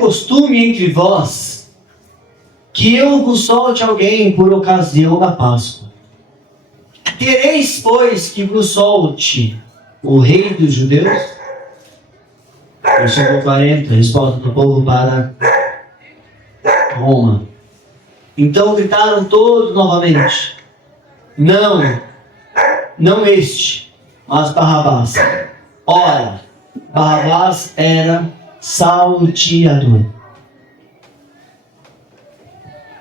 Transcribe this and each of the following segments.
costume entre vós que eu vos solte alguém por ocasião da Páscoa. Quereis, pois, que vos solte o rei dos judeus? Versículo 40, resposta do povo para Roma. Então gritaram todos novamente: não, não este, mas Barrabás. Ora, Barrabás era salteador.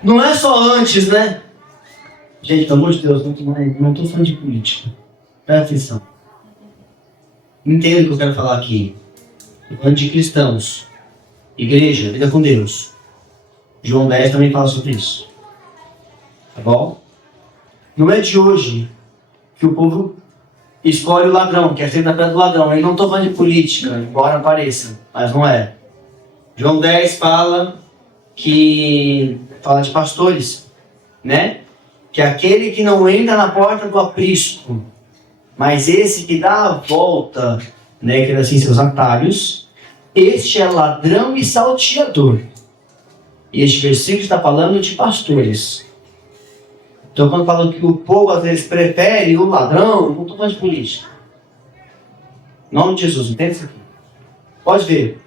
Não é só antes, né? Gente, pelo amor de Deus, não estou falando de política. Presta atenção. Entenda o que eu quero falar aqui. Estou falando de cristãos. Igreja, vida com Deus. João 10 também fala sobre isso. Tá bom? Não é de hoje que o povo escolhe o ladrão, quer ser na frente do ladrão. Eu não estou falando de política, embora pareça, mas não é. João 10 fala de pastores, né? Que aquele que não entra na porta do aprisco, mas esse que dá a volta, né, que assim seus atalhos, este é ladrão e salteador. E este versículo está falando de pastores. Então, quando falam que o povo às vezes prefere o ladrão, não estou falando de política. Em nome de Jesus, entende isso aqui? Pode ver.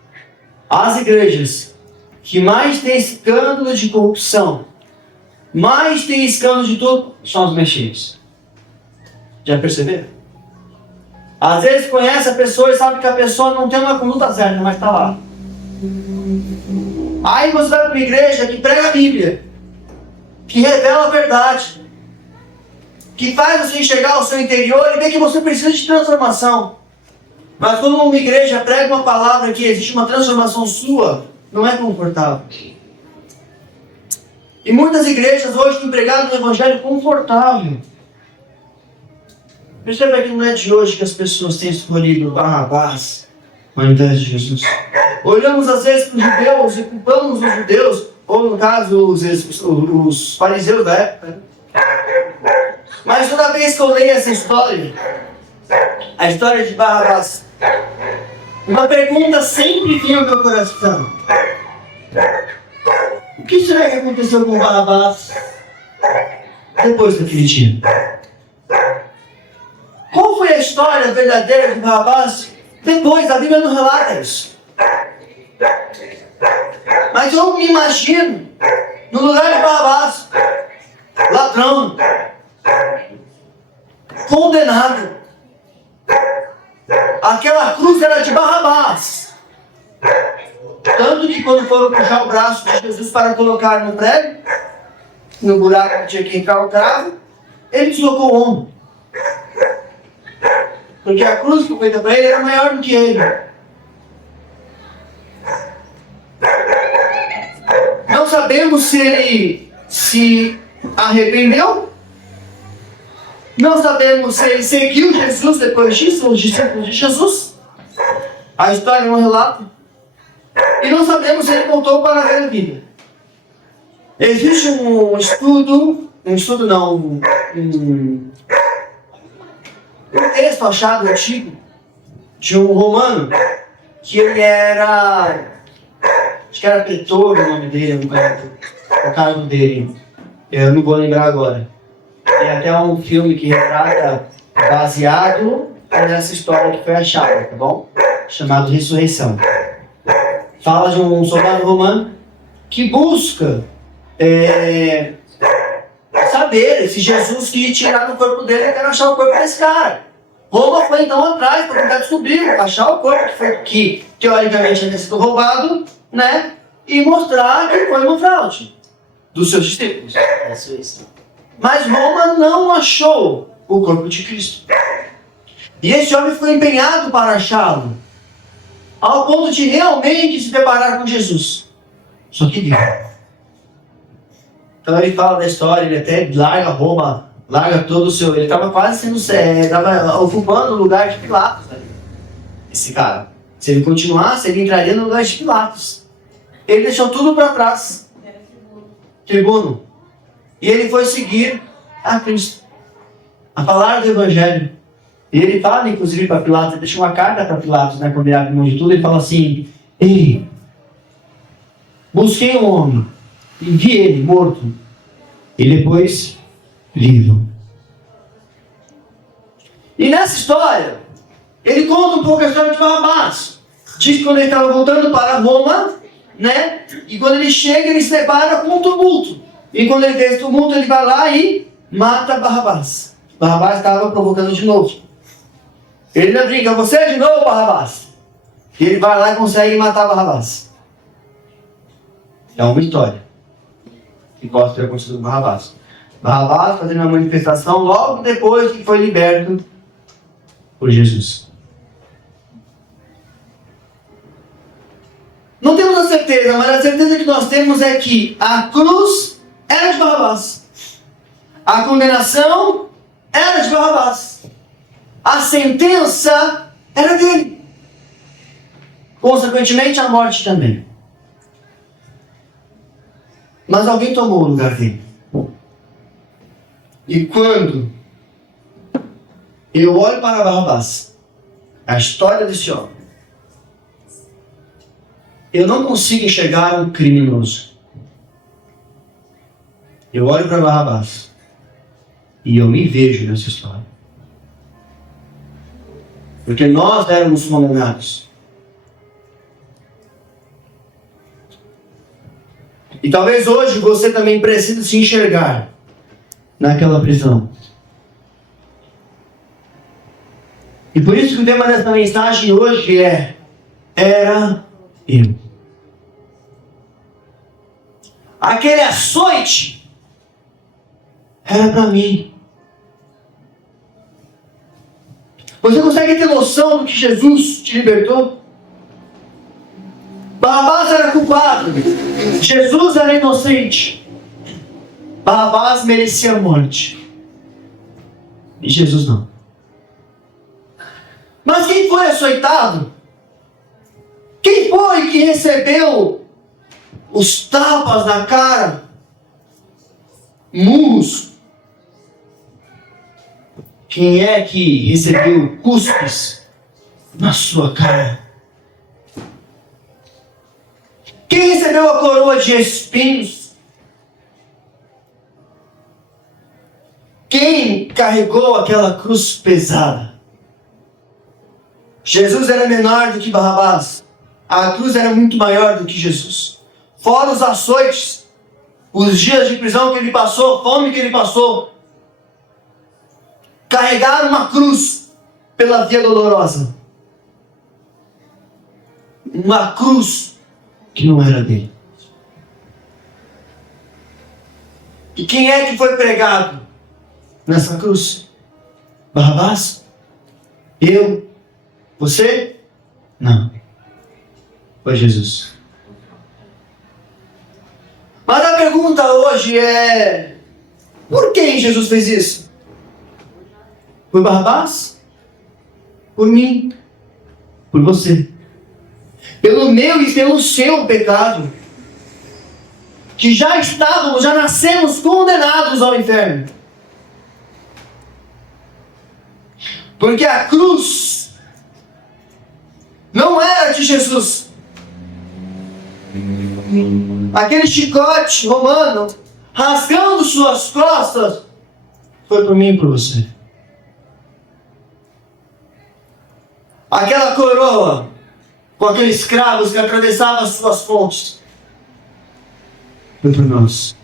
As igrejas que mais têm escândalo de corrupção, mais têm escândalo de tudo, são as mexidas. Já perceberam? Às vezes conhece a pessoa e sabe que a pessoa não tem uma conduta certa, mas está lá. Aí você vai para uma igreja que prega a Bíblia, que revela a verdade, que faz você enxergar o seu interior e ver que você precisa de transformação. Mas quando uma igreja prega uma palavra que existe uma transformação sua, não é confortável. E muitas igrejas hoje têm pregado um evangelho confortável. Perceba que não é de hoje que as pessoas têm escolhido Barrabás ao invés de Jesus. Olhamos às vezes para os judeus e culpamos os judeus, ou no caso os fariseus da época. Mas toda vez que eu leio essa história, a história de Barrabás, uma pergunta sempre vinha ao meu coração: o que será que aconteceu com Barrabás depois daquele dia? Qual foi a história verdadeira de Barrabás depois? A Bíblia não relata isso. Mas eu me imagino no lugar de Barrabás, ladrão, condenado. Aquela cruz era de Barrabás. Tanto que quando foram puxar o braço de Jesus para colocar no prego, no buraco que tinha que entrar o cravo, ele deslocou o ombro. Porque a cruz que foi feita para ele era maior do que ele. Não sabemos se ele se arrependeu. Não sabemos se ele seguiu Jesus depois disso, os discípulos de Jesus. A história não relata. E não sabemos se ele voltou para a velha vida. Existe um texto achado antigo de um romano que ele era, acho que era pretor o nome dele, o cargo dele, eu não vou lembrar agora. Tem até um filme que retrata baseado nessa história que foi achada, tá bom? Chamado Ressurreição. Fala de um soldado romano que busca saber se Jesus queria tirar do corpo dele, ele quer achar o corpo desse cara. Roma foi então atrás para tentar descobrir, achar o corpo que teoricamente tinha sido roubado, né? E mostrar que foi uma fraude dos seus discípulos. Mas Roma não achou o corpo de Cristo. E esse homem foi empenhado para achá-lo, ao ponto de realmente se deparar com Jesus. Só que viu. Então ele fala da história, ele até larga Roma, larga todo o seu... Ele estava quase sendo... estava ocupando o lugar de Pilatos, né? Esse cara. Se ele continuasse, ele entraria no lugar de Pilatos. Ele deixou tudo para trás. Tribuno. E ele foi seguir a Cristo. A palavra do Evangelho. E ele fala, inclusive, para Pilatos, ele deixou uma carta para Pilatos, né, quando ele abre mão de tudo, ele fala assim: ei, Busquei um homem, e vi ele morto, e depois vivo. E nessa história, ele conta um pouco a história de Barrabás. Diz que quando ele estava voltando para Roma, né? E quando ele chega, ele se depara com um tumulto. E quando ele vê esse tumulto, ele vai lá e mata Barrabás. Barrabás estava provocando de novo. Ele ainda brinca, você de novo, Barrabás. E ele vai lá e consegue matar Barrabás. É uma história que pode ter acontecido com Barrabás. Barrabás fazendo uma manifestação logo depois que foi liberto por Jesus. Não temos a certeza, mas a certeza que nós temos é que a cruz era de Barrabás. A condenação era de Barrabás. A sentença era dele. Consequentemente, a morte também. Mas alguém tomou o lugar dele. E quando eu olho para Barrabás, a história desse homem, eu não consigo enxergar um criminoso. Eu olho para Barrabás e eu me vejo nessa história. Porque nós éramos condenados. E talvez hoje você também precise se enxergar naquela prisão. E por isso que o tema dessa mensagem hoje era eu. Aquele açoite era para mim. Você consegue ter noção do que Jesus te libertou? Barrabás era culpado. Jesus era inocente. Barrabás merecia a morte. E Jesus não. Mas quem foi açoitado? Quem foi que recebeu os tapas na cara? Murros? Quem é que recebeu cuspes na sua cara? Quem recebeu a coroa de espinhos? Quem carregou aquela cruz pesada? Jesus era menor do que Barrabás. A cruz era muito maior do que Jesus. Fora os açoites, os dias de prisão que ele passou, a fome que ele passou. Carregar uma cruz pela via dolorosa. Uma cruz que não era dele. E quem é que foi pregado nessa cruz? Barrabás? Eu? Você? Não. Foi Jesus. Mas a pergunta hoje é: por que Jesus fez isso? Por Barrabás? Por mim? Por você? Pelo meu e pelo seu pecado, que já estávamos, já nascemos condenados ao inferno. Porque a cruz não era de Jesus. Aquele chicote romano rasgando suas costas foi por mim e por você. Aquela coroa com aqueles cravos que atravessavam as suas fontes foi por nós.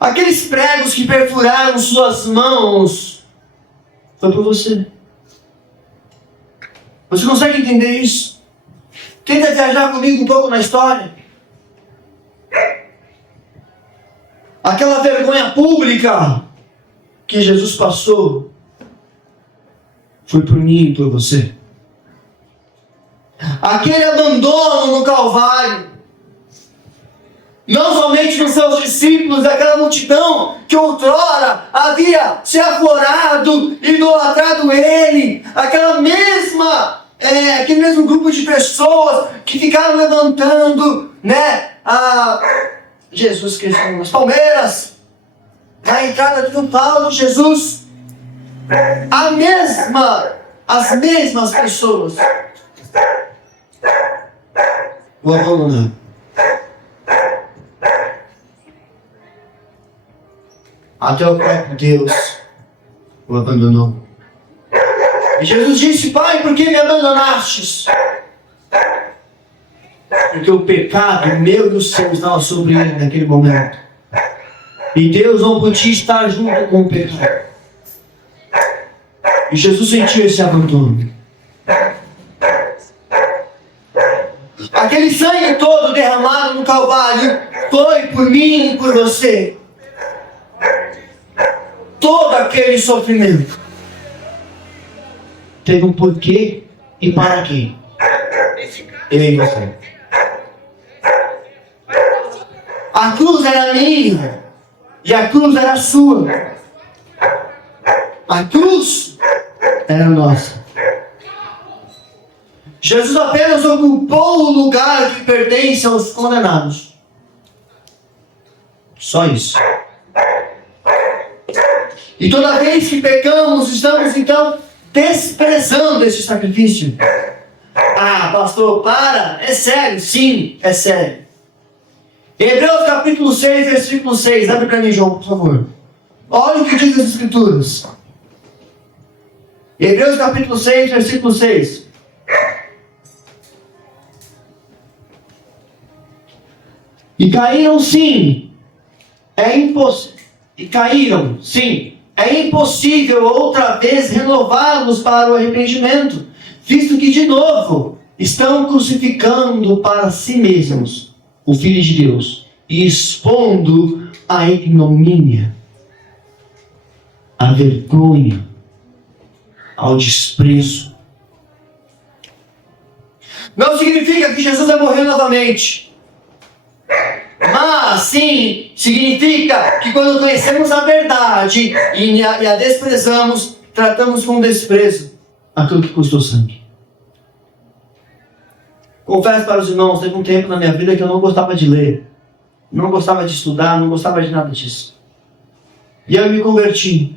Aqueles pregos que perfuraram suas mãos foi por você. Você consegue entender isso? Tenta viajar comigo um pouco na história. Aquela vergonha pública que Jesus passou foi por mim e por você. Aquele abandono no Calvário, não somente nos seus discípulos, daquela multidão que outrora havia se aflorado, idolatrado ele, aquele mesmo grupo de pessoas que ficaram levantando, Jesus Cristo nas palmeiras, na entrada triunfal de Jesus, as mesmas pessoas o abandonar. Até o próprio Deus o abandonou. E Jesus disse: Pai, por que me abandonastes? Porque o pecado meu e o seu estava sobre ele naquele momento. E Deus não podia estar junto com o pecado. E Jesus sentiu esse abandono. Aquele sangue todo derramado no Calvário foi por mim e por você. Todo aquele sofrimento teve um porquê e para quê. Eu e você. A cruz era minha e a cruz era sua. A cruz era nossa. Jesus apenas ocupou o lugar que pertence aos condenados. Só isso. E toda vez que pecamos, estamos então desprezando esse sacrifício. Ah, pastor, para! É sério? Sim, é sério. Hebreus capítulo 6, versículo 6. Abre para mim, João, por favor. Olha o que diz as Escrituras. Hebreus capítulo 6, versículo 6. E caíram, sim. É impossível outra vez renová-los para o arrependimento, visto que de novo estão crucificando para si mesmos o Filho de Deus e expondo a ignomínia, a vergonha, ao desprezo. Não significa que Jesus vai morrer novamente. Mas sim, significa que quando conhecemos a verdade e a desprezamos, tratamos com desprezo aquilo que custou sangue. Confesso para os irmãos, teve um tempo na minha vida que eu não gostava de ler, não gostava de estudar, não gostava de nada disso. E eu me converti.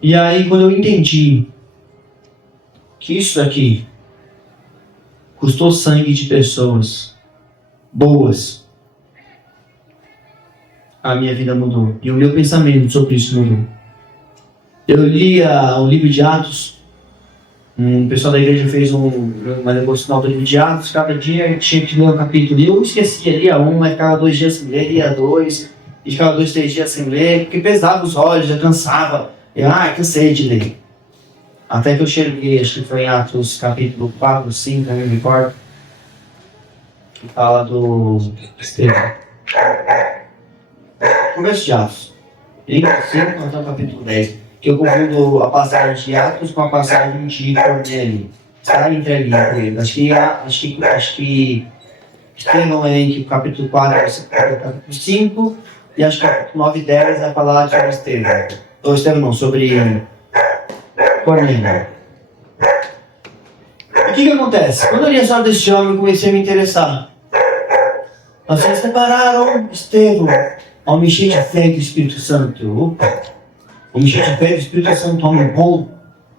E aí, quando eu entendi que isso aqui custou sangue de pessoas boas, a minha vida mudou. E o meu pensamento sobre isso mudou. Eu lia o livro de Atos. O pessoal da igreja fez uma devocional do livro de Atos. Cada dia eu tinha que ler um capítulo. E eu esquecia, lia um, mas ficava 2 dias sem ler, lia 2. E ficava 2, 3 dias sem ler, porque pesava os olhos, eu cansava. Eu cansei de ler. Até que eu cheguei, acho que foi em Atos capítulo 4, 5, não me recordo. Que fala do Estevão. Começo de Atos. E 5 até o capítulo 10. Que eu confundo a passagem de Atos com a passagem de Cornélio. Está entre ali. Acho que Estevão é entre o capítulo 4 e o capítulo 5. E acho que o capítulo 9 e 10 vai falar sobre Estevão. Ou Estevão não, sobre Cornélio. E o que acontece? Quando eu li a história desse homem, eu comecei a me interessar. Vocês separaram Estevão ao me encher de fé do Espírito Santo. Opa! Ao me encher de fé do Espírito Santo, homem bom.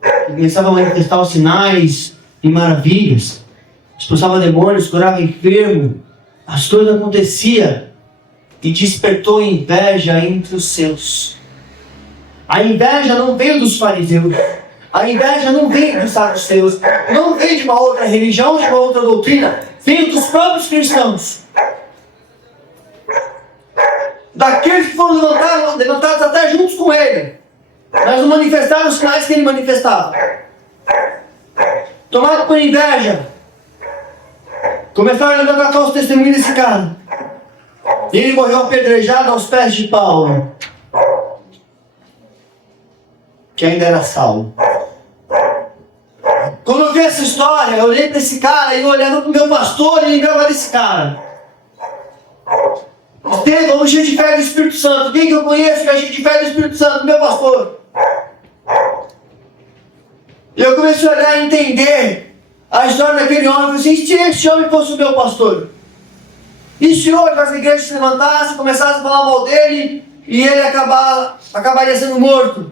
Que começava a manifestar os sinais e maravilhas. Expulsava demônios, curava enfermo. As coisas aconteciam. E despertou inveja entre os seus. A inveja não veio dos fariseus. A inveja não veio dos saduceus. Não veio de uma outra religião, de uma outra doutrina. Veio dos próprios cristãos. Daqueles que foram levantados até juntos com ele. Mas não manifestaram os sinais que ele manifestava. Tomado por inveja. Começaram a levantar falsos testemunhos desse cara. E ele morreu apedrejado aos pés de Paulo, que ainda era Saulo. Quando eu vi essa história, eu olhei para esse cara e eu olhava para o meu pastor e lembrava desse cara. Estevão, vamos cheio de fé do Espírito Santo. Quem que eu conheço que é cheio de fé do Espírito Santo? Meu pastor. E eu comecei a olhar e entender a história daquele homem. Eu falei assim, e se esse homem fosse o meu pastor? E se hoje as igrejas se levantassem, começassem a falar mal dele e ele acabaria sendo morto?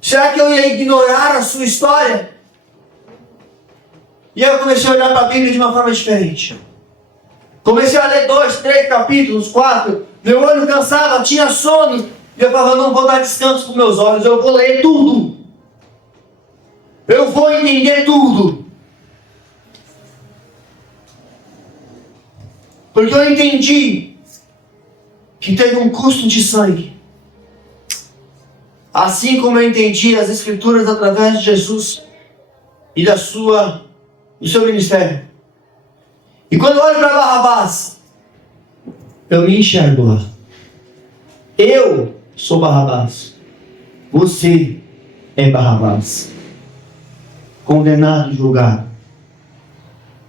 Será que eu ia ignorar a sua história? E aí eu comecei a olhar para a Bíblia de uma forma diferente. Comecei a ler 2, 3 capítulos, 4. Meu olho cansava, tinha sono. E eu falava, não vou dar descanso para os meus olhos, eu vou ler tudo. Eu vou entender tudo. Porque eu entendi que teve um custo de sangue. Assim como eu entendi as Escrituras através de Jesus e do seu ministério. E quando eu olho para Barrabás, eu me enxergo lá. Eu sou Barrabás. Você é Barrabás. Condenado e julgado.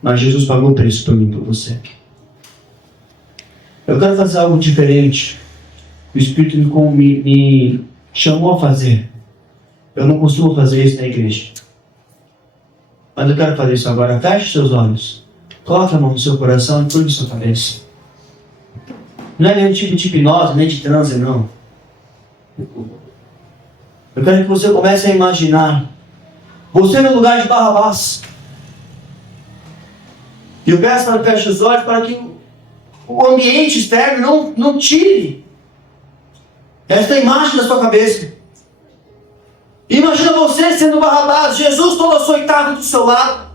Mas Jesus pagou o preço por mim e por você. Eu quero fazer algo diferente. O Espírito me chamou a fazer. Eu não costumo fazer isso na igreja. Mas eu quero fazer isso agora. Feche seus olhos. Coloque a mão no seu coração e curve sua cabeça. Não é nenhum tipo de hipnose, nem de transe, não. Eu quero que você comece a imaginar você no lugar de Barrabás. E eu peço para que feche os olhos para que o ambiente externo não tire esta imagem da sua cabeça. Imagina você sendo Barrabás, Jesus todo açoitado do seu lado.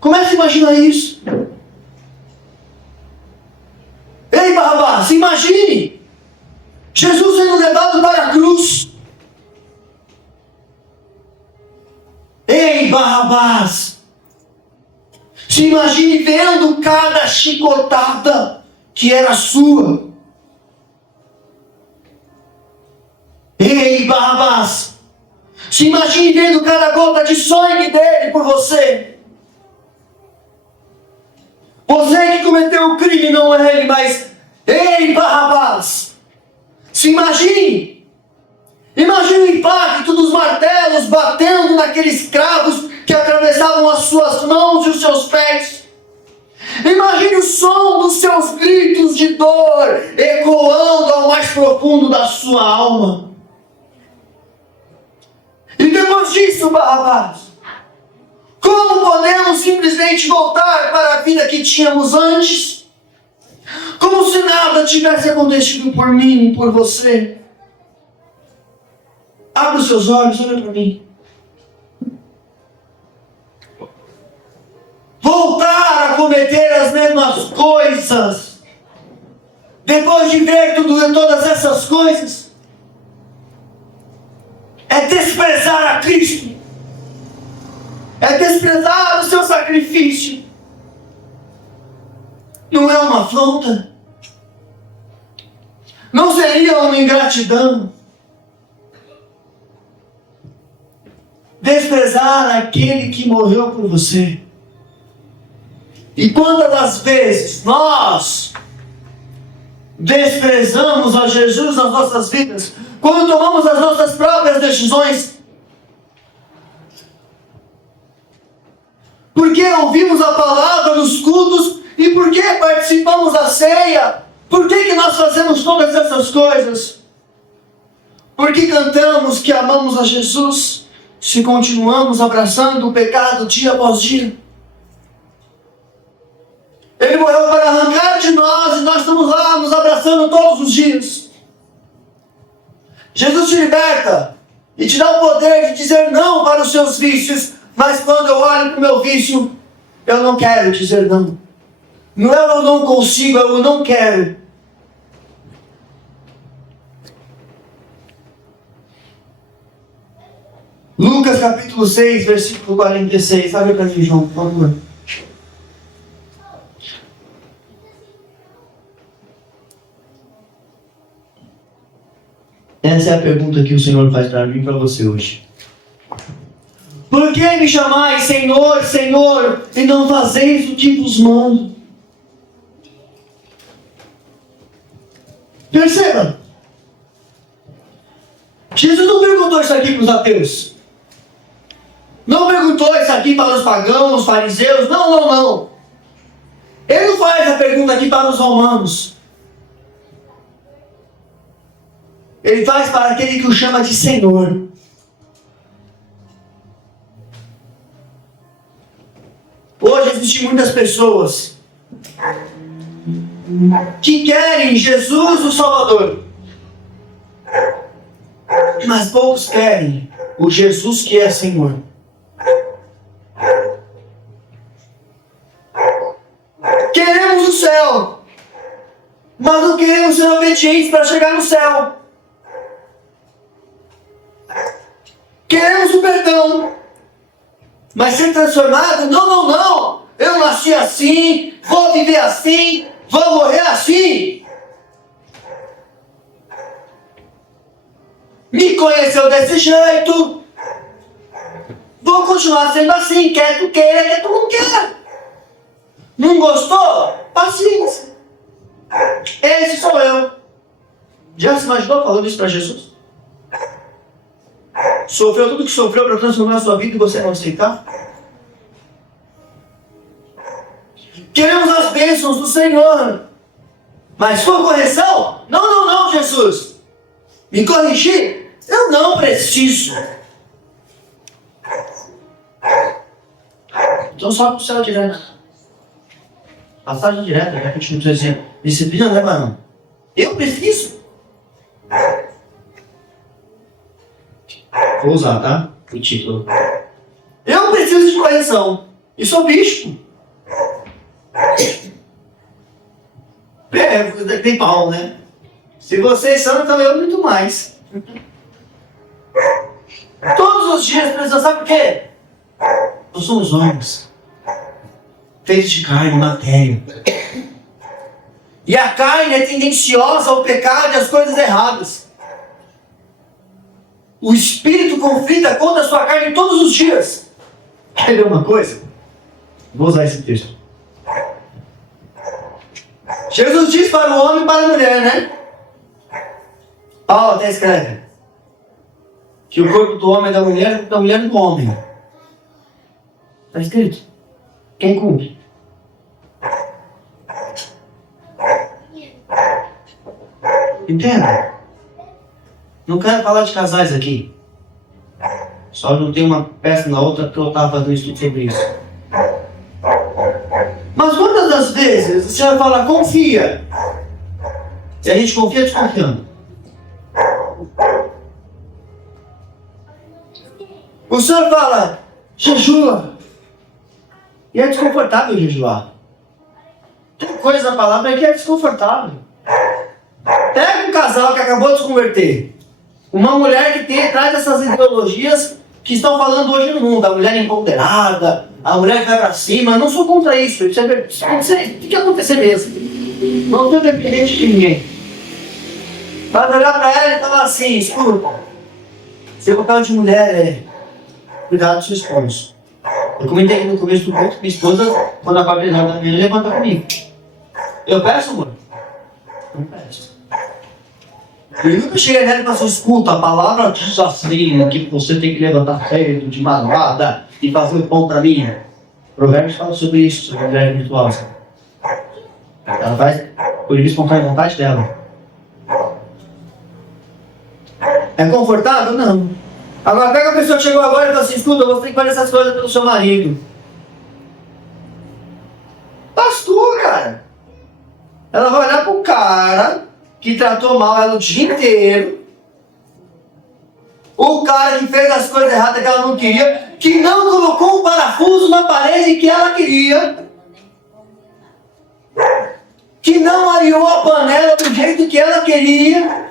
Comece a imaginar isso. Ei, Barrabás, imagine Jesus sendo levado para a cruz. Ei, Barrabás, se imagine vendo cada chicotada que era sua. Ei, Barrabás, se imagine vendo cada gota de sangue dele por você. Você que cometeu o crime, não é ele, mas... Ei, Barrabás, se imagine. Imagine o impacto dos martelos batendo naqueles cravos que atravessavam as suas mãos e os seus pés. Imagine o som dos seus gritos de dor ecoando ao mais profundo da sua alma. E depois disso, Barrabás, como podemos simplesmente voltar para a vida que tínhamos antes? Como se nada tivesse acontecido por mim e por você? Abra os seus olhos, olha para mim. Voltar a cometer as mesmas coisas, depois de ver todas essas coisas, é desprezar a Cristo, é desprezar o seu sacrifício. Não é uma afronta? Não seria uma ingratidão? Desprezar aquele que morreu por você. E quantas das vezes nós desprezamos a Jesus nas nossas vidas, quando tomamos as nossas próprias decisões? Porque ouvimos a palavra nos cultos e porque participamos da ceia? Por que nós fazemos todas essas coisas? Porque cantamos que amamos a Jesus, se continuamos abraçando o pecado dia após dia. Ele morreu para arrancar de nós e nós estamos lá nos abraçando todos os dias. Jesus te liberta e te dá o poder de dizer não para os seus vícios, mas quando eu olho para o meu vício, eu não quero dizer não. Não é eu não consigo, eu não quero. Lucas capítulo 6, versículo 46. Abre para mim, João, por favor. Essa é a pergunta que o Senhor faz para mim e para você hoje. Por que me chamais Senhor, Senhor, e não fazeis o que vos mando? Perceba. Jesus não perguntou isso aqui para os ateus. Não perguntou isso aqui para os pagãos, os fariseus. Não. Ele não faz a pergunta aqui para os romanos. Ele faz para aquele que o chama de Senhor. existir muitas pessoas que querem Jesus o Salvador, mas poucos querem o Jesus que é Senhor. Queremos o céu, mas não queremos ser obedientes para chegar no céu. Queremos o perdão, mas ser transformado? Não, não, não. Eu nasci assim, vou viver assim, vou morrer assim. Me conheceu desse jeito, vou continuar sendo assim, quer tu queira, quer tu não queira. Não gostou? Paciência. Esse sou eu. Já se imaginou falando isso para Jesus? Sofreu tudo que sofreu para transformar a sua vida e você não aceitar? Queremos as bênçãos do Senhor, mas sua correção? Não, não, não, Jesus. Me corrigir? Eu não preciso. Então sobe para o céu direto. Passagem direta, já que a gente não precisa dizer disciplina, né, mano? Eu preciso. Vou usar, tá? O título. Eu preciso de correção. E sou bispo. Tem Paulo, né? Se vocês são, então eu muito mais. Todos os dias precisam, sabe por quê? Nós somos homens. Feitos de carne, matéria. E a carne é tendenciosa ao pecado e às coisas erradas. O Espírito conflita contra a sua carne todos os dias. Quer ver uma coisa? Vou usar esse texto. Jesus diz para o homem e para a mulher, né? Paulo até escreve que o corpo do homem é da mulher e do homem. Está escrito. Quem cumpre? Entenda? Não quero falar de casais aqui. Só não tem uma peça na outra porque eu estava fazendo estudo sobre isso. Mas quantas das vezes você vai falar, confia? E a gente confia desconfiando. O senhor fala, jejua. E é desconfortável jejuar. Tem coisa na palavra que é desconfortável. Pega um casal que acabou de se converter. Uma mulher que traz essas ideologias que estão falando hoje no mundo. A mulher empoderada, a mulher que vai pra cima. Eu não sou contra isso. Tem que acontecer mesmo. Não estou dependente de ninguém. Mas olhar pra ela e falar assim, escuta. Seu papel de mulher é cuidar do seu esposo. Eu comentei aqui no começo do ponto que minha esposa, quando a palavra da minha, levanta comigo. Eu peço, amor? Não peço. Eu nunca cheguei nela e falei, escuta, a palavra diz assim, que você tem que levantar cedo, de madrugada, e fazer o pão para mim. Provérbios fala sobre isso, sobre a mulher espiritual. Ela faz por isso contra a vontade dela. É confortável? Não. Agora pega a pessoa que chegou agora e fala assim, escuta, você tem que fazer essas coisas pelo seu marido. Pastor, cara. Ela vai olhar pro cara que tratou mal ela o dia inteiro. O cara que fez as coisas erradas que ela não queria, que não colocou um parafuso na parede que ela queria, que não areou a panela do jeito que ela queria,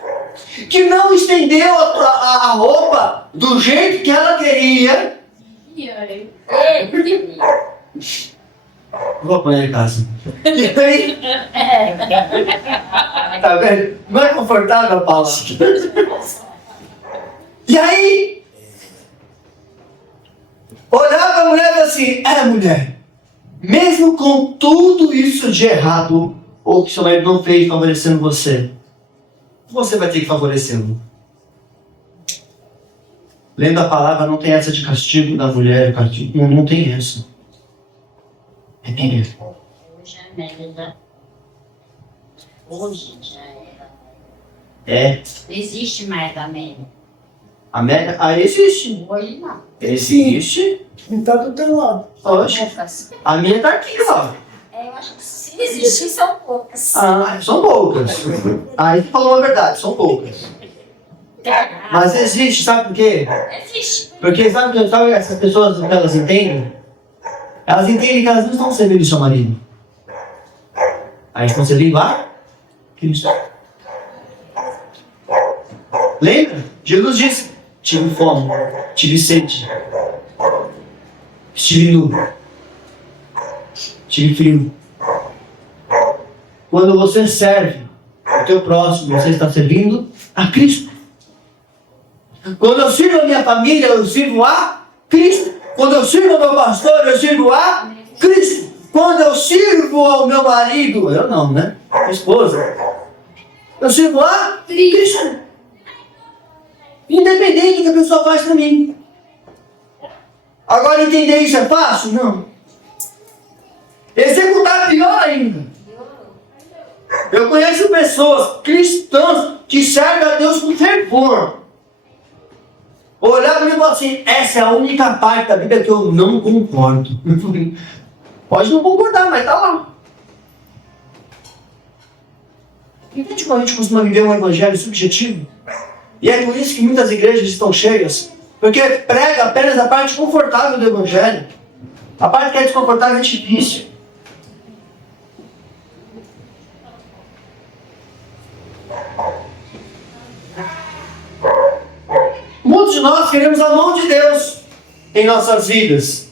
que não estendeu a roupa do jeito que ela queria. Vou apanhar em casa. E aí, tá vendo? Não é confortável a palavra. E aí, olhar pra mulher e falar assim, mulher, mesmo com tudo isso de errado, ou que seu marido não fez favorecendo você, você vai ter que favorecê-lo. Lendo a palavra, não tem essa de castigo da mulher, castigo, não tem essa. É mesmo. Hoje já era. É. Não existe mais também. América? Ah, existe. Hoje não. Existe. Não tá do teu lado. Oxe. A minha tá aqui, ó. Eu acho que se existir são poucas. Ah, são poucas. Aí tu falou a verdade, são poucas. Mas existe, sabe por quê? Existe. Porque sabe essas pessoas, o que elas entendem? Elas entendem que elas não estão servindo o seu marido. Aí estão servindo a Cristo. Lembra? Jesus disse: tive fome, tive sede, estive nu, tive frio. Quando você serve o teu próximo, você está servindo a Cristo. Quando eu sirvo a minha família, eu sirvo a Cristo. Quando eu sirvo ao meu pastor, eu sirvo a Cristo. Quando eu sirvo ao meu marido, eu não, né? Minha esposa. Eu sirvo a Cristo. Independente do que a pessoa faz para mim. Agora entender isso é fácil? Não. Executar é pior ainda. Eu conheço pessoas cristãs que servem a Deus com fervor. Olhar para mim e falar assim: essa é a única parte da Bíblia que eu não concordo. Pode não concordar, mas tá lá. Entende como a gente costuma viver um evangelho subjetivo? E é por isso que muitas igrejas estão cheias. Porque prega apenas a parte confortável do evangelho. A parte que é desconfortável é difícil. Muitos de nós queremos a mão de Deus em nossas vidas.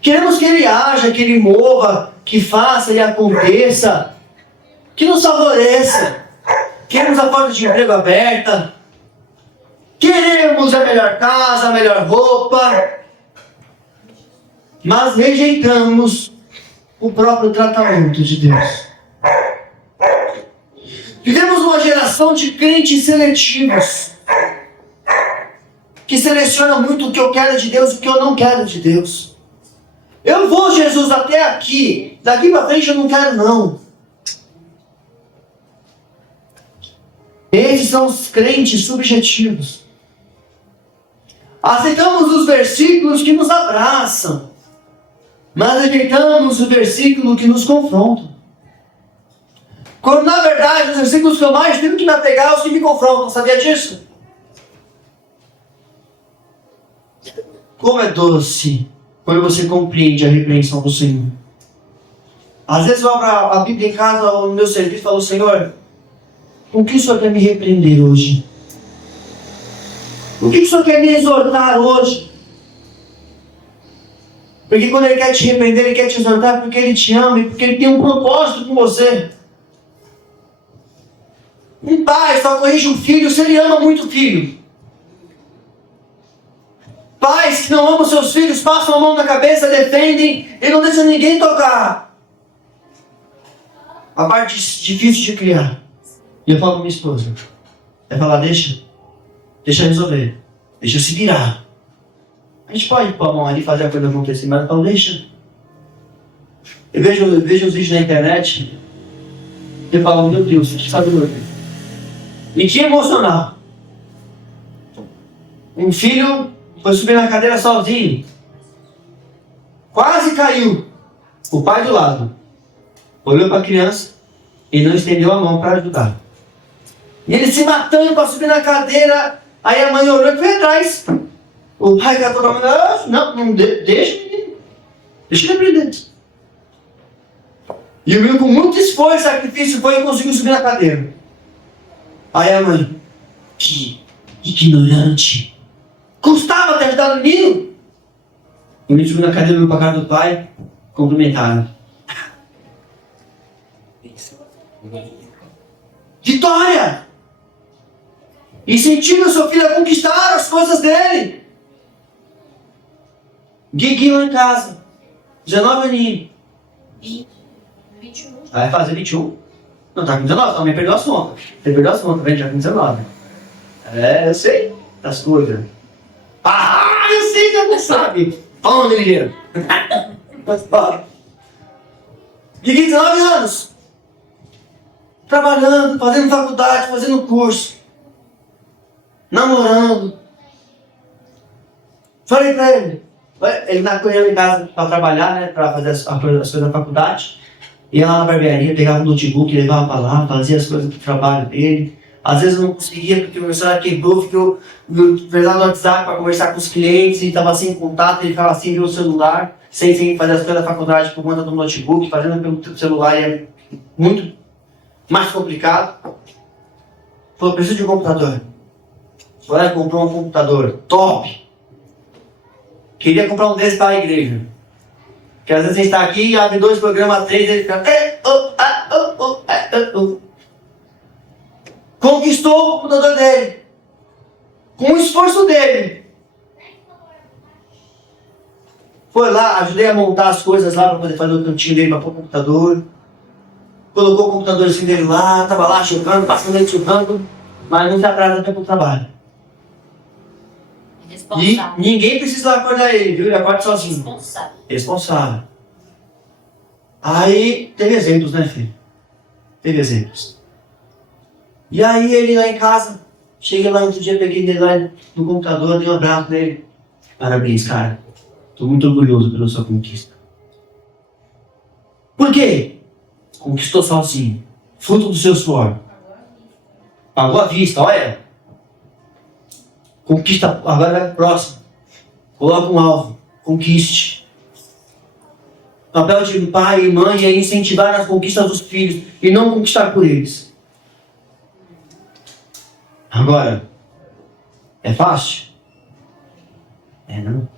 Queremos que Ele haja, que Ele mova, que faça e aconteça, que nos favoreça. Queremos a porta de emprego aberta. Queremos a melhor casa, a melhor roupa. Mas rejeitamos o próprio tratamento de Deus. Vivemos uma geração de crentes seletivos, que selecionam muito o que eu quero de Deus e o que eu não quero de Deus. Eu vou, Jesus, até aqui. Daqui para frente eu não quero, não. Esses são os crentes subjetivos. Aceitamos os versículos que nos abraçam, mas rejeitamos o versículo que nos confronta. Quando, na verdade, os versículos que eu mais tenho que me apegar são os que me confrontam. Sabia disso? Como é doce quando você compreende a repreensão do Senhor. Às vezes eu abro a Bíblia em casa, no meu serviço, e falo: Senhor, com que o Senhor quer me repreender hoje? O que o Senhor quer me exortar hoje? Porque quando Ele quer te repreender, Ele quer te exortar porque Ele te ama e porque Ele tem um propósito com você. Um pai só corrige um filho se ele ama muito o filho. Pais que não amam seus filhos passam a mão na cabeça, defendem e não deixam ninguém tocar. A parte difícil de criar. E eu falo com minha esposa. Ela fala: deixa resolver. Deixa se virar. A gente pode pôr a mão ali e fazer a coisa acontecer, mas eu falo: deixa. Eu vejo os vídeos na internet. Eu falo: meu Deus, que sabe meu Deus. Mentira emocional. Um filho foi subir na cadeira sozinho. Quase caiu. O pai do lado olhou para a criança e não estendeu a mão para ajudar. E ele se matando para subir na cadeira. Aí a mãe olhou e foi atrás. O pai catou para a mãe: não, deixa o menino. Deixa ele aprender. E o menino, com muito esforço e sacrifício, foi e conseguiu subir na cadeira. Aí a mãe: que ignorante. Custava ter ajudado o menino. O menino subiu na cadeira, olhou para a cara do pai, cumprimentaram. Vitória! Incentiva seu filho a conquistar as coisas dele. Guiguinho lá em casa, 19 aninhos. 21. Vai fazer 21? Não, tá com 19, também perdeu as contas. Você perdeu as contas, já com 19. Eu sei das coisas. Eu sei que você não sabe. Fala, ligeiro. Guiguinho, 19 anos. Trabalhando, fazendo faculdade, fazendo curso. namorando. Falei pra ele. Ele tá com ela em casa pra trabalhar, né? Pra fazer as coisas da faculdade. Ia lá na barbearia, pegava o notebook, levava pra lá, fazia as coisas do trabalho dele. Às vezes eu não conseguia porque o meu celular quebrou, porque eu precisava no WhatsApp para conversar com os clientes e estava sem contato, ele ficava sem ver o celular, sem fazer as coisas da faculdade por conta do notebook, fazendo pelo celular e é muito mais complicado. Falou, preciso de um computador. Foi lá e comprou um computador top. Queria comprar um desse para a igreja. Porque às vezes a gente está aqui, abre 2 programas, 3, ele fica... Conquistou o computador dele. Com o esforço dele. Foi lá, ajudei a montar as coisas lá para poder fazer o cantinho dele para pôr o computador. Colocou o computadorzinho dele lá, estava lá chocando, passando ele chocando, mas não se atrasa até para o trabalho. E ninguém precisa acordar ele, viu? Ele acorda sozinho. Responsável. Aí, teve exemplos, né, filho? Teve exemplos. E aí ele lá em casa, chega lá outro dia, peguei ele lá no computador, dei um abraço nele. Parabéns, cara. Estou muito orgulhoso pela sua conquista. Por quê? Conquistou sozinho. Fruto do seu suor. Pagou à vista, olha. Conquista, agora vai pro próximo. Coloca um alvo. Conquiste. O papel de pai e mãe é incentivar as conquistas dos filhos e não conquistar por eles. Agora, é fácil? É não.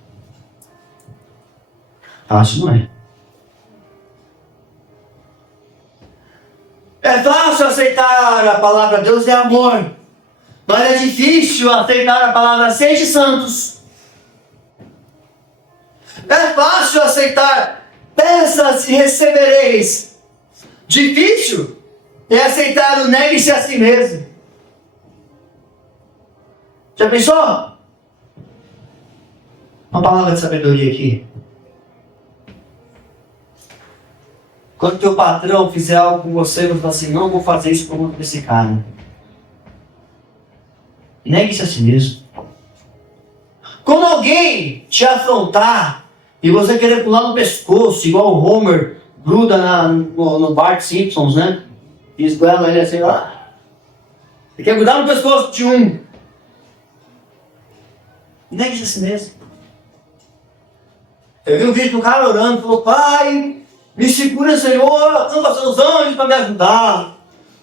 Fácil não é. É fácil aceitar a palavra Deus é amor. Mas é difícil aceitar a palavra seja santos. É fácil aceitar peças e recebereis. Difícil é aceitar o negue-se a si mesmo. Já pensou? Uma palavra de sabedoria aqui. Quando teu patrão fizer algo com você fala assim, não vou fazer isso por conta desse cara. Negue-se a si mesmo. Quando alguém te afrontar e você querer pular no pescoço, igual o Homer gruda no Bart Simpsons, né? E esgoela ele assim, ó. Você quer grudar no pescoço de um. Negue-se a si mesmo. Eu vi um vídeo do cara orando, falou, pai, me segura, Senhor, são seus anjos para me ajudar.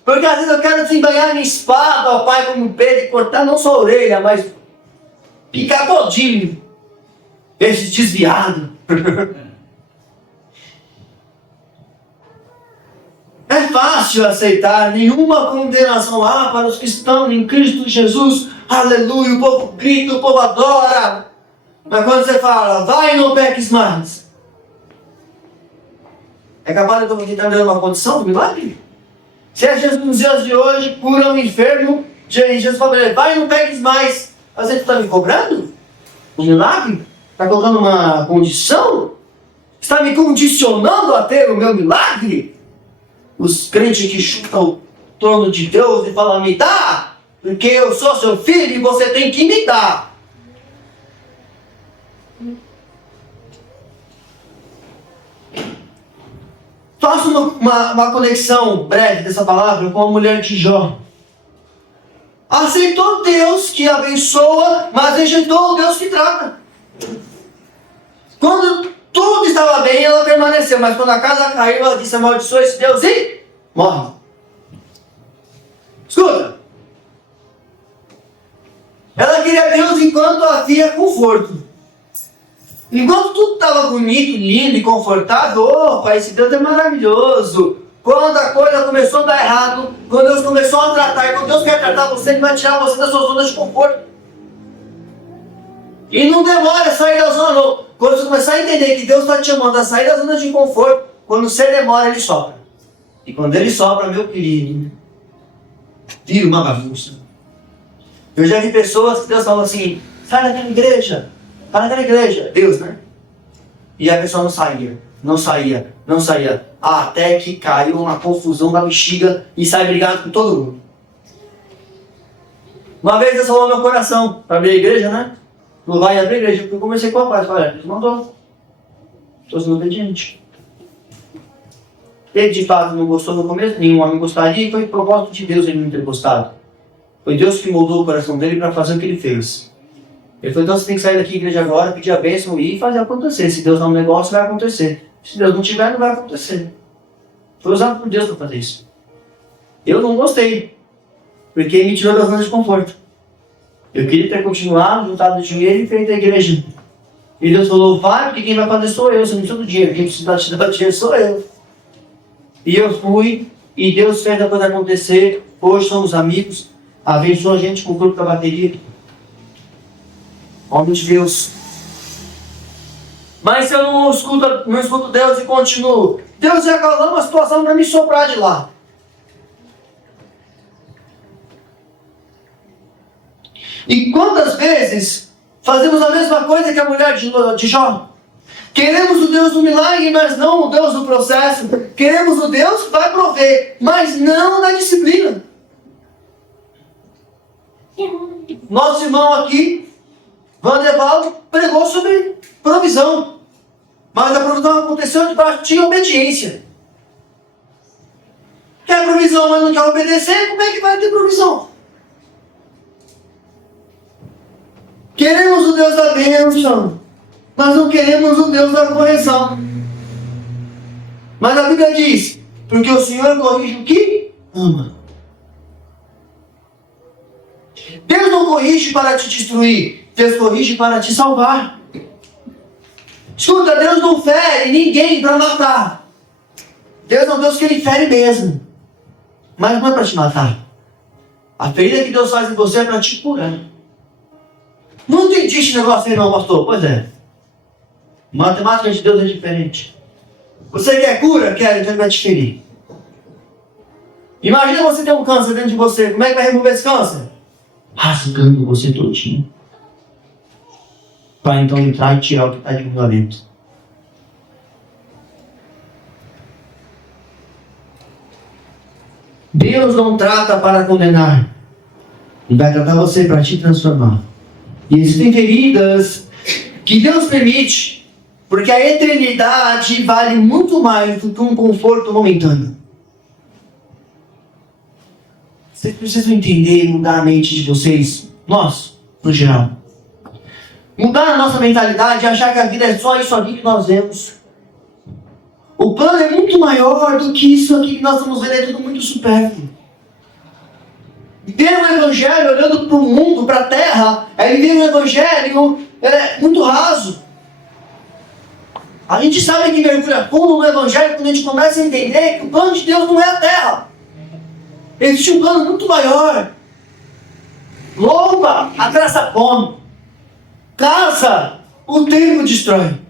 Porque às vezes eu quero desembanhar minha espada, ó pai, como um Pedro, e cortar não só a orelha, mas picar todinho. Esse desviado. É fácil aceitar nenhuma condenação para os que estão em Cristo Jesus. Aleluia, o povo grita, o povo adora. Mas quando você fala, vai e não peques mais. É capaz de estar dando uma condição do milagre? Se é Jesus nos dias de hoje, cura um enfermo, Jesus fala para ele, vai e não peques mais. Mas você está me cobrando? Um milagre? Está colocando uma condição? Está me condicionando a ter o meu milagre? Os crentes que chutam o trono de Deus e falam, me dá, porque eu sou seu filho e você tem que me dar. Faça uma conexão breve dessa palavra com a mulher de Jó. Aceitou Deus que abençoa, mas rejeitou o Deus que trata. Quando tudo estava bem, ela permaneceu, mas quando a casa caiu, ela disse, amaldiçoa esse Deus e morre. Escuta. Ela queria Deus enquanto havia conforto. Enquanto tudo estava bonito, lindo e confortável, opa, esse Deus é maravilhoso. Quando a coisa começou a dar errado, quando Deus começou a tratar, e quando Deus quer tratar você, Ele vai tirar você da sua zona de conforto. E não demora a sair da zona, não. Quando você começar a entender que Deus está te chamando a sair da zona de conforto, quando você demora, Ele sopra. E quando Ele sopra, meu querido, vira uma bagunça. Eu já vi pessoas que Deus falou assim, sai daquela igreja. Para naquela igreja, Deus, né? E a pessoa não saía, até que caiu uma confusão da bexiga e sai brigado com todo mundo. Uma vez Deus falou no meu coração, para abrir a igreja, né? Não vai abrir a igreja, porque eu comecei com a paz. Olha, Deus mandou. Estou sendo obediente. Ele de fato não gostou no começo, nenhum homem gostaria, e foi propósito de Deus ele não ter gostado. Foi Deus que moldou o coração dele para fazer o que ele fez. Ele falou, então você tem que sair daqui da igreja agora, pedir a bênção e fazer acontecer. Se Deus dá um negócio, vai acontecer. Se Deus não tiver, não vai acontecer. Foi usado por Deus para fazer isso. Eu não gostei, porque ele me tirou da zona de conforto. Eu queria ter continuado, juntado de dinheiro e feito a igreja. E Deus falou, vai, porque quem vai fazer sou eu, você não precisa do dinheiro, quem precisa te dar dinheiro sou eu. E eu fui, e Deus fez a coisa acontecer. Hoje somos amigos, abençoa a gente com o grupo da bateria. Homem de Deus. Mas se eu não escuto Deus e continuo, Deus ia causar uma situação para me soprar de lá. E quantas vezes fazemos a mesma coisa que a mulher de Jó? Queremos o Deus do milagre, mas não o Deus do processo. Queremos o Deus que vai prover, mas não da disciplina. Nosso irmão aqui, Vandevaldo, pregou sobre provisão. Mas a provisão aconteceu debaixo de obediência. Quer provisão, mas não quer obedecer? Como é que vai ter provisão? Queremos o Deus da bênção, mas não queremos o Deus da correção. Mas a Bíblia diz, porque o Senhor corrige o que ama. Deus não corrige para te destruir, Deus corrige para te salvar. Escuta, Deus não fere ninguém para matar. Deus é um Deus que ele fere mesmo, mas não é para te matar. A ferida que Deus faz em você é para te curar. Não entendi esse negócio aí não, pastor. Pois é. Matemática de Deus é diferente. Você quer cura? Quer, então ele vai te ferir. Imagina você ter um câncer dentro de você. Como é que vai remover esse câncer? Rasgando você todinho. Para então entrar e tirar o que está de lá dentro. Deus não trata para condenar. Ele vai tratar você para te transformar. E existem feridas que Deus permite, porque a eternidade vale muito mais do que um conforto momentâneo. Vocês precisam entender e mudar a mente de vocês, nós, no geral. Mudar a nossa mentalidade e achar que a vida é só isso aqui que nós vemos. O plano é muito maior do que isso aqui que nós estamos vendo, é tudo muito supérfluo. Viver um evangelho olhando para o mundo, para a terra, é viver um evangelho muito raso. A gente sabe que mergulha fundo no evangelho quando a gente começa a entender que o plano de Deus não é a terra. Existe um plano muito maior. Louva, a graça come. Casa, o tempo destrói.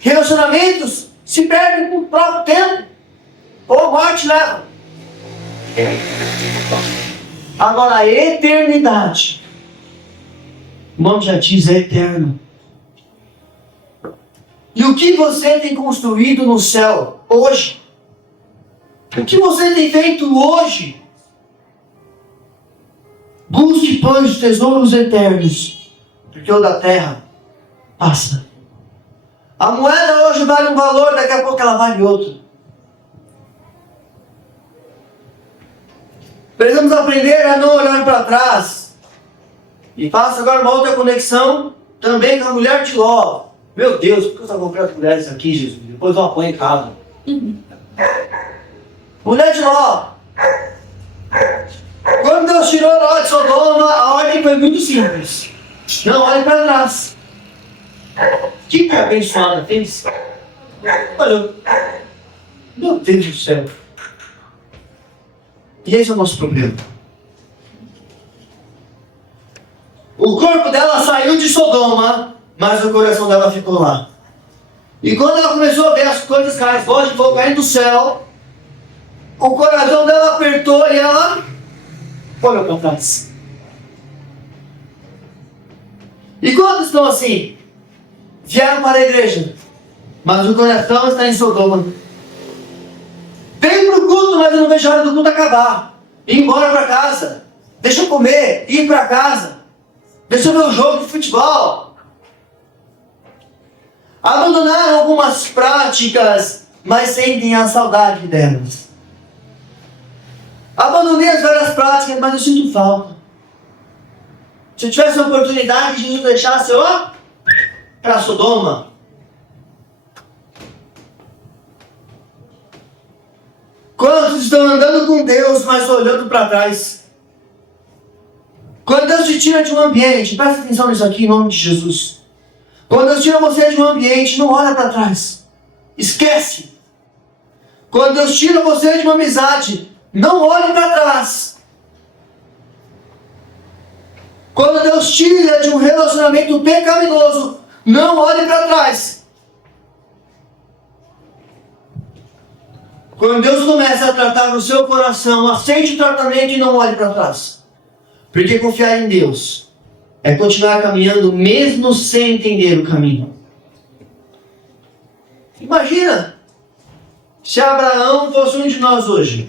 Relacionamentos se perdem com o próprio tempo. Ou morte leva. Agora a eternidade, o nome já diz, é eterno. E o que você tem construído no céu hoje? O que você tem feito hoje? Busque, pois, tesouros eternos, porque o da terra passa. A moeda hoje vale um valor, daqui a pouco ela vale outro. Precisamos aprender a não olhar para trás. E faço agora uma outra conexão também com a mulher de Ló. Meu Deus, por que eu estou comprando mulheres aqui, Jesus? Depois eu apanho em casa. Mulher de Ló. Quando Deus tirou Ló de Sodoma, a ordem foi muito simples. Não olhe para trás. O que a abençoada fez? Olha, meu Deus do céu. E esse é o nosso problema. O corpo dela saiu de Sodoma, mas o coração dela ficou lá. E quando ela começou a ver as coisas cair, voz de fogo caindo do céu, o coração dela apertou e ela olhou para trás. E quantos estão assim? Vieram para a igreja, mas o coração está em Sodoma. Veio para o culto, mas eu não vejo a hora do culto acabar. Ir embora para casa. Deixa eu comer, ir para casa. Deixa eu ver o jogo de futebol. Abandonaram algumas práticas, mas sentem a saudade delas. Abandonei as velhas práticas, mas eu sinto falta. Se eu tivesse a oportunidade de Jesus deixasse eu para Sodoma. Quantos estão andando com Deus, mas olhando para trás? Quando Deus te tira de um ambiente, presta atenção nisso aqui em nome de Jesus. Quando Deus tira você de um ambiente, não olha para trás. Esquece. Quando Deus tira você de uma amizade, não olhe para trás. Quando Deus tira de um relacionamento pecaminoso, não olhe para trás. Quando Deus começa a tratar o seu coração, aceite o tratamento e não olhe para trás. Porque confiar em Deus é continuar caminhando mesmo sem entender o caminho. Imagina se Abraão fosse um de nós hoje.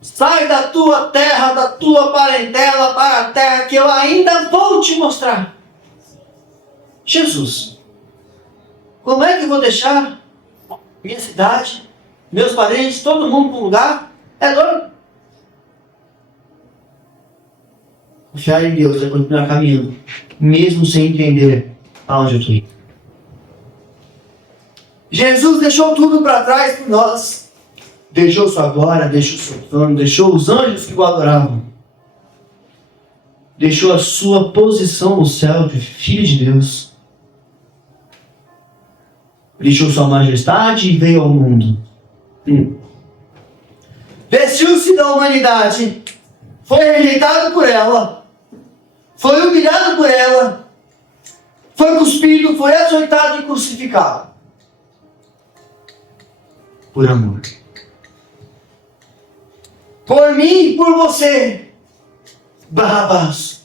Sai da tua terra, da tua parentela para a terra que eu ainda vou te mostrar. Jesus, como é que eu vou deixar minha cidade, meus parentes, todo mundo para um lugar? É doido. Confiar em Deus é continuar caminhando, mesmo sem entender aonde eu estou indo. Jesus deixou tudo para trás por nós. Deixou sua glória, deixou seu trono, deixou os anjos que o adoravam. Deixou a sua posição no céu de filho de Deus. Deixou sua majestade e veio ao mundo. Vestiu-se da humanidade. Foi rejeitado por ela. Foi humilhado por ela. Foi cuspido, foi açoitado e crucificado. Por amor. Por mim e por você. Barrabás.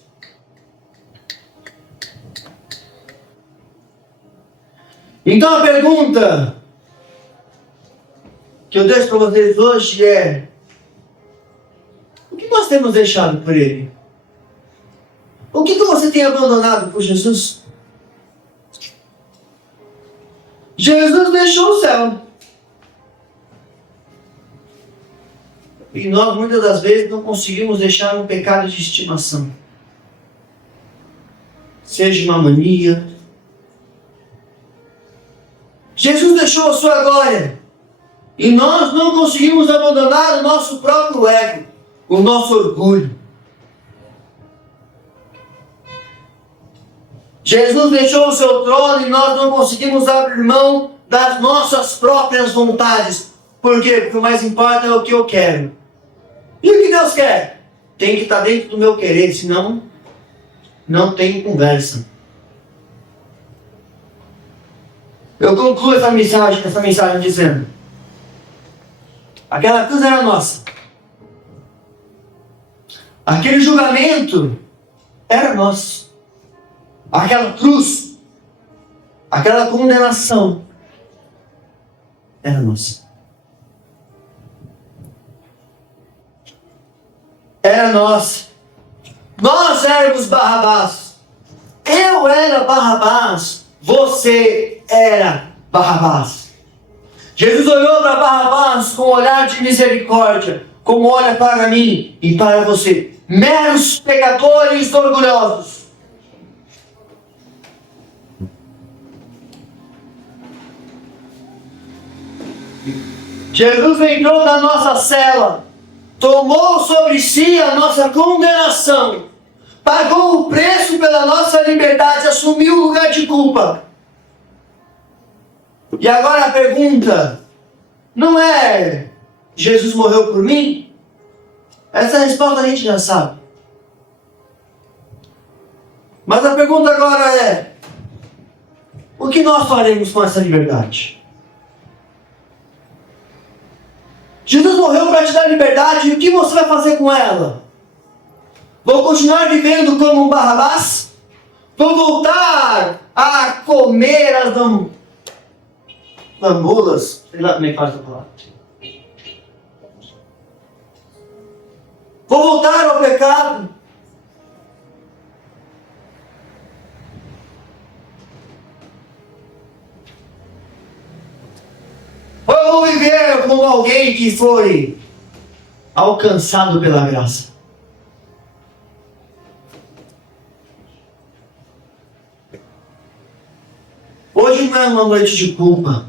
Então a pergunta que eu deixo para vocês hoje é: o que nós temos deixado por Ele? O que você tem abandonado por Jesus? Jesus deixou o céu. E nós muitas das vezes não conseguimos deixar um pecado de estimação. Seja uma mania. Jesus deixou a sua glória. E nós não conseguimos abandonar o nosso próprio ego, o nosso orgulho. Jesus deixou o seu trono e nós não conseguimos abrir mão das nossas próprias vontades. Por quê? Porque o mais importa é o que eu quero. E o que Deus quer? Tem que estar dentro do meu querer, senão não tem conversa. Eu concluo essa mensagem dizendo: aquela cruz era nossa. Aquele julgamento era nosso. Aquela cruz, aquela condenação era nossa. Era nossa. Nós éramos Barrabás. Eu era Barrabás. Você era Barrabás. Jesus olhou para Barrabás com um olhar de misericórdia, como olha para mim e para você, meros pecadores orgulhosos. Jesus entrou na nossa cela, tomou sobre si a nossa condenação, pagou o preço pela nossa liberdade, assumiu o lugar de culpa. E agora a pergunta não é: Jesus morreu por mim? Essa resposta a gente já sabe. Mas a pergunta agora é: o que nós faremos com essa liberdade? Jesus morreu para te dar liberdade, e o que você vai fazer com ela? Vou continuar vivendo como um Barrabás? Vou voltar a comer as lambulas? Sei lá como é que faz essa palavra. Vou voltar ao pecado. Ou eu vou viver como alguém que foi alcançado pela graça. Hoje não é uma noite de culpa.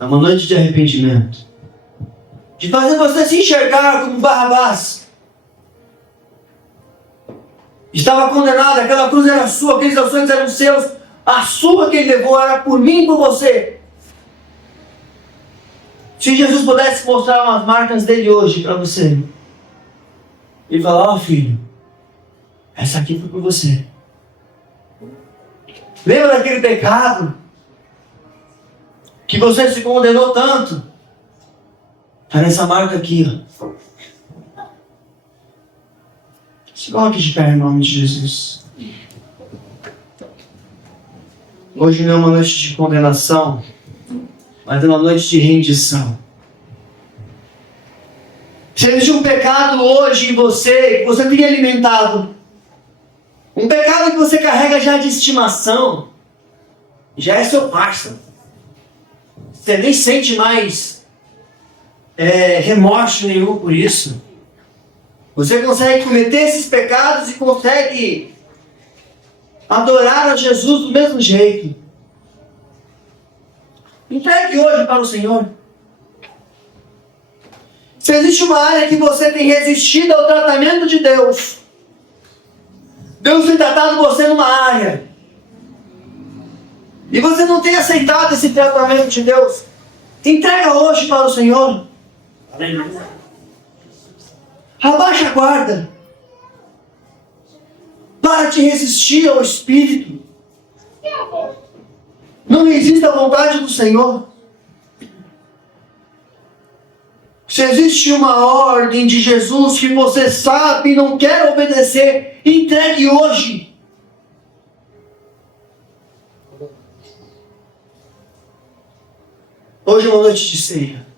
É uma noite de arrependimento. De fazer você se enxergar como Barrabás. Estava condenado, aquela cruz era sua, aqueles ações eram seus. A sua que ele levou era por mim e por você. Se Jesus pudesse mostrar umas marcas dele hoje para você. E falar, ó filho, essa aqui foi por você. Lembra daquele pecado que você se condenou tanto? Está nessa marca aqui, ó. Se coloque de pé em nome de Jesus. Hoje não é uma noite de condenação, mas é uma noite de rendição. Se existe um pecado hoje em você, que você tem alimentado, um pecado que você carrega já de estimação, já é seu parça. Você nem sente mais remorso nenhum por isso. Você consegue cometer esses pecados e consegue adorar a Jesus do mesmo jeito. Entregue hoje para o Senhor. Se existe uma área que você tem resistido ao tratamento de Deus, Deus tem tratado você numa área, e você não tem aceitado esse tratamento de Deus, entrega hoje para o Senhor. Aleluia. Abaixa a guarda. Para de resistir ao Espírito. Não resista à vontade do Senhor. Se existe uma ordem de Jesus que você sabe e não quer obedecer, entregue hoje. Hoje é uma noite de ceia.